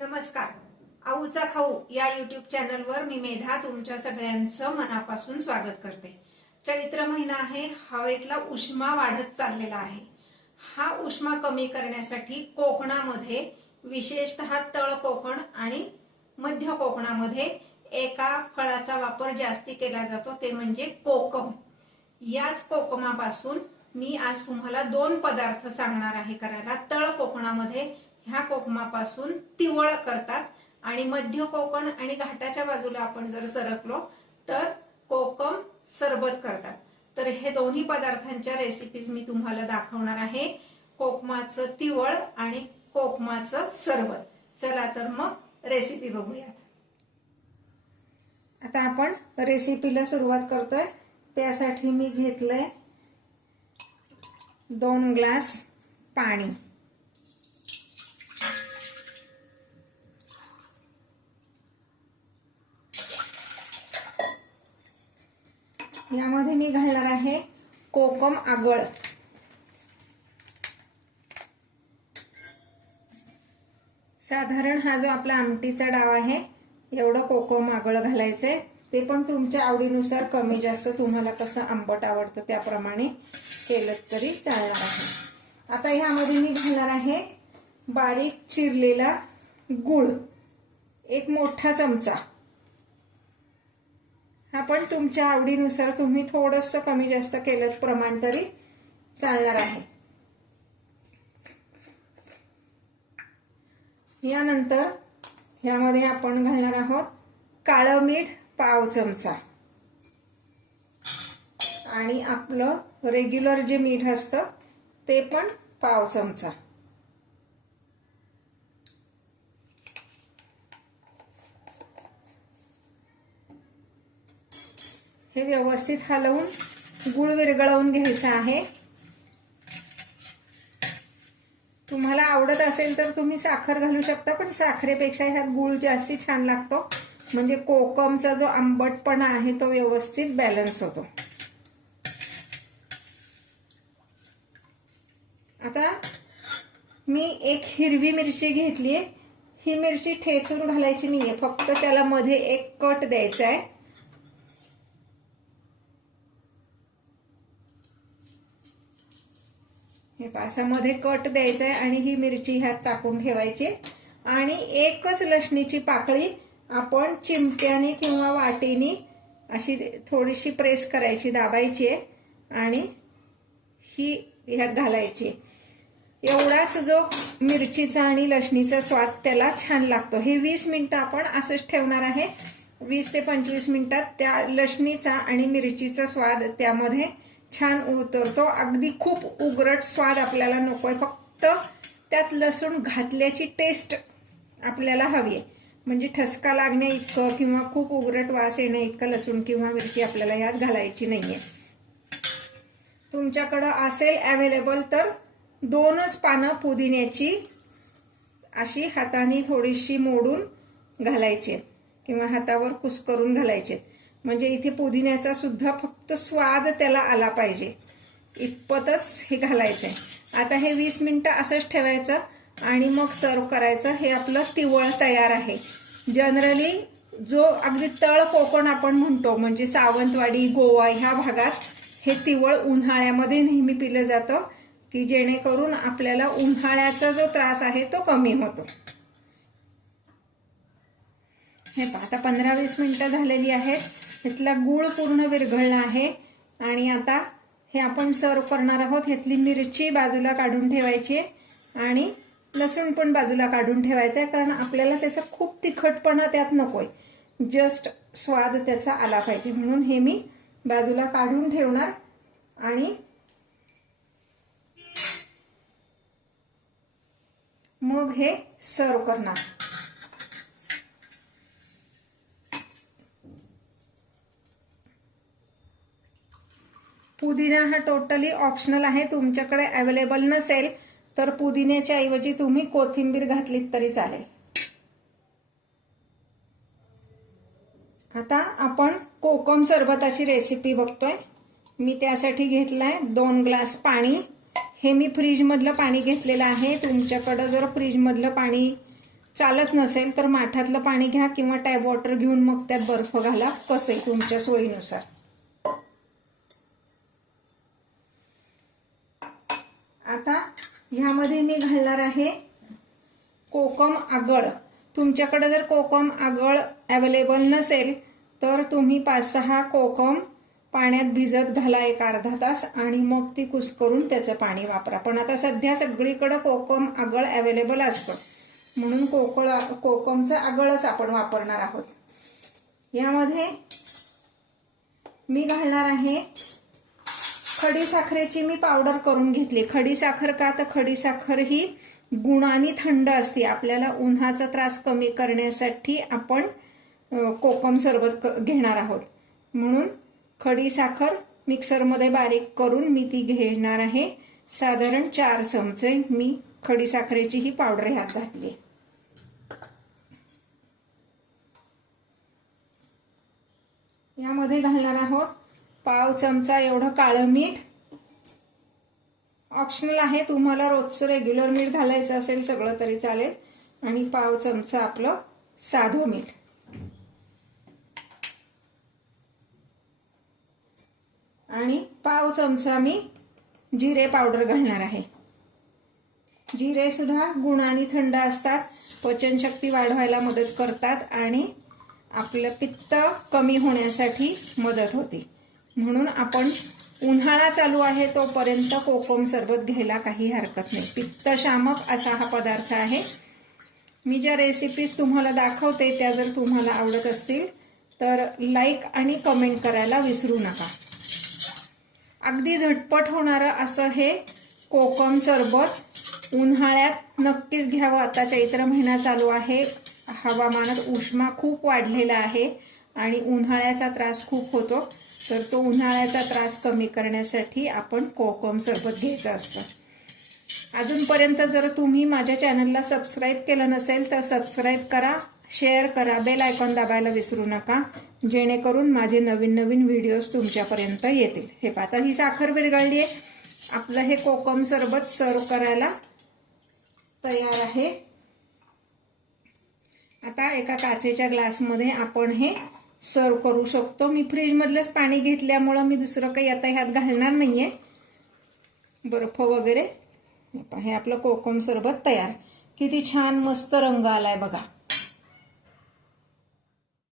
नमस्कार. आऊचा खाऊ या यूट्यूब चॅनलवर मी मेधा तुमच्या सगळ्यांचं मनापासून स्वागत करते. चैत्र महिना आहे, हवेतला उष्मा वाढत चाललेला आहे. हा उष्मा कमी करण्यासाठी कोकणामध्ये विशेषतः तळ कोकण आणि मध्य कोकणामध्ये एका फळाचा वापर जास्ती केला जातो, ते म्हणजे कोकम. याच कोकमापासून मी आज तुम्हाला दोन पदार्थ सांगणार आहे करायला. तळ कोकणामध्ये ह्या कोकमापासून तिवळ करतात आणि मध्य कोकण आणि घाटाच्या बाजूला आपण जर सरकलो तर कोकम सरबत करतात. तर हे दोन्ही पदार्थांच्या रेसिपीज मी तुम्हाला दाखवणार आहे. कोकमाचं तिवळ आणि कोकमाचं सरबत. चला तर मग रेसिपी बघूयात. आता आपण रेसिपीला सुरुवात करतोय. त्यासाठी मी घेतलंय 2 ग्लास पाणी. यामध्ये मी घालणार आहे कोकम आगळ. साधारण हा जो आपला आमटीचा डाव आहे एवढं कोकम आगळ घालायचंय. ते पण तुमच्या आवडीनुसार कमी जास्त, तुम्हाला कसं आंबट आवडतं त्याप्रमाणे केलं तरी चालणार आहे. आता ह्यामध्ये मी घालणार आहे बारीक चिरलेला गूळ, 1 मोठा चमचा. हा पण तुमच्या आवडीनुसार तुम्ही थोडंसं कमी जास्त केलं प्रमाण तरी चालणार आहे. यानंतर ह्यामध्ये आपण घालणार आहोत काळं मीठ 1/2 चमचा आणि आपलं रेग्युलर जे मीठ असतं ते पण 1/2 चमचा. हे व्यवस्थित हलवून गूळ विरघळवून घ्यायचा आहे. तुम्हाला आवडत असेल तर तुम्ही साखर घालू शकता, पण साखरेपेक्षा ह्यात गूळ जास्ती छान लागतो. म्हणजे कोकमचा जो आंबटपणा आहे तो व्यवस्थित बॅलन्स होतो. आता मी 1 हिरवी मिरची घेतलीये. ही मिरची ठेचून घालायची नाहीये, फक्त त्याला मध्ये एक कट द्यायचा आहे. हे पासामध्ये कट द्यायचा आहे आणि ही मिरची ह्यात टाकून ठेवायची. आणि 1च लसणीची पाकळी आपण चिमट्याने किंवा वाटीने अशी थोडीशी प्रेस करायची, दाबायची आणि ही ह्यात घालायची. एवढाच जो मिरचीचा आणि लसणीचा स्वाद त्याला छान लागतो. हे 20 मिनिटं आपण असंच ठेवणार आहे. 20 ते 25 मिनिटात त्या लसणीचा आणि मिरचीचा स्वाद त्यामध्ये छान उतरतो. अगदी खूप उग्रट स्वाद आपल्याला नकोय, फक्त त्यात लसूण घातल्याची टेस्ट आपल्याला हवी आहे. म्हणजे ठसका लागण्या इतकं किंवा खूप उग्रट वास येण्या इतकं लसूण किंवा मिरची आपल्याला यात घालायची नाहीये. तुमच्याकडं असेल अवेलेबल तर 2च पानं पुदिन्याची अशी हाताने थोडीशी मोडून घालायची किंवा हातावर कुस्करून घालायचे. म्हणजे इथे पुदिन्याचा सुद्धा फक्त स्वाद त्याला आला पाहिजे इतपतच हे घालायचंय. आता हे 20 मिनिटं असंच ठेवायचं आणि मग सर्व करायचं. हे आपलं तिवळ तयार आहे. जनरली जो अगदी तळ कोकण आपण म्हणतो म्हणजे सावंतवाडी, गोवा ह्या भागात हे तिवळ उन्हाळ्यामध्ये नेहमी पिलं जातं, की जेणेकरून आपल्याला उन्हाळ्याचा जो त्रास आहे तो कमी होतो. हे पहा, आता 15-20 मिनिटं झालेली आहेत. ह्यातला गूळ पूर्ण विरघळला आहे आणि आता हे आपण सर्व करणार आहोत. ह्यातली मिरची बाजूला काढून ठेवायची आणि लसूण पण बाजूला काढून ठेवायचा आहे, कारण आपल्याला त्याचा खूप तिखटपणा त्यात नकोय, जस्ट स्वाद त्याचा आला पाहिजे. म्हणून हे मी बाजूला काढून ठेवणार आणि मग हे सर्व करणार. पुदिना हा टोटली ऑप्शनल आहे. तुमच्याकडे अवेलेबल नसेल तर पुदिन्याच्या ऐवजी तुम्ही कोथिंबीर घातलीत तरी चालेल. आता आपण कोकम सरबताची रेसिपी बघतोय. मी त्यासाठी घेतलाय 2 ग्लास पाणी. हे मी फ्रीज मधलं पाणी घेतलेलं आहे. तुमच्याकडे जर फ्रीज मधलं पाणी चालत नसेल तर माठातलं पाणी घ्या किंवा टॅप वॉटर घेऊन मग त्यात बर्फ घाला, कसंही तुमच्या सोयीनुसार. आता ह्यामध्ये मी घालणार आहे कोकम आगळ. तुमच्याकडे जर कोकम आगळ अवेलेबल नसेल तर तुम्ही 5-6 कोकम पाण्यात भिजत घाला एक अर्धा तास आणि मग ती कुस्करून त्याचं पाणी वापरा. पण आता सध्या सगळीकडे कोकम आगळ अवेलेबल असतं म्हणून कोकमचं आगळच आपण वापरणार आहोत. यामध्ये मी घालणार आहे खडीसाखरेची मी पावडर करून घेतली. खडीसाखर का तर खडीसाखर ही गुणांनी थंड असते. आपल्याला उन्हाचा त्रास कमी करण्यासाठी आपण कोकम सरबत घेणार आहोत म्हणून खडीसाखर मिक्सरमध्ये बारीक करून मी ती घेणार आहे. साधारण 4 चमचे मी खडीसाखरेची ही पावडर ह्यात घातली. यामध्ये घालणार आहोत पाव चमचा एवढं काळं मीठ. ऑप्शनल आहे, तुम्हाला रोजचं रेग्युलर मीठ घालायचं असेल सगळं तरी चालेल. आणि पाव चमचा आपलं साधं मीठ. आणि पाव चमचा मी जिरे पावडर घालणार आहे. जिरे सुद्धा गुणांनी थंड असतात, पचनशक्ती वाढवायला मदत करतात आणि आपलं पित्त कमी होण्यासाठी मदत होते. म्हणून आपण उन्हाळा चालू आहे तोपर्यंत कोकम सरबत घ्यायला काही हरकत नाही. पित्तशामक असा हा पदार्थ आहे. मी ज्या रेसिपीज तुम्हाला दाखवते त्या जर तुम्हाला आवडत असतील तर लाईक आणि कमेंट करायला विसरू नका. अगदी झटपट होणारं असं हे कोकम सरबत उन्हाळ्यात नक्कीच घ्यावं. आता चैत्र महिना चालू आहे, हवामानात उष्मा खूप वाढलेला आहे आणि उन्हाळ्याचा त्रास खूप होतो. तर तो उन्हाळ्याचा त्रास कमी करण्यासाठी आपण कोकम सरबत घ्यायचं असतं. अजूनपर्यंत जर तुम्ही माझ्या चॅनलला सबस्क्राईब केलं नसेल तर सबस्क्राईब करा, शेअर करा, बेल आयकॉन दाबायला विसरू नका जेणेकरून माझे नवीन नवीन व्हिडिओज तुमच्यापर्यंत येतील. हे पाहता ही साखर विरघळली आहे. आपलं हे कोकम सरबत सर्व करायला तयार आहे. आता एका काचेच्या ग्लासमध्ये आपण हे सर्व करू शकतो. मी फ्रीज मधलंच पाणी घेतल्यामुळं मी दुसरं काही आता ह्यात घालणार नाहीये, बर्फ वगैरे. हे आपलं कोकम सरबत तयार. किती छान मस्त रंग आलाय बघा.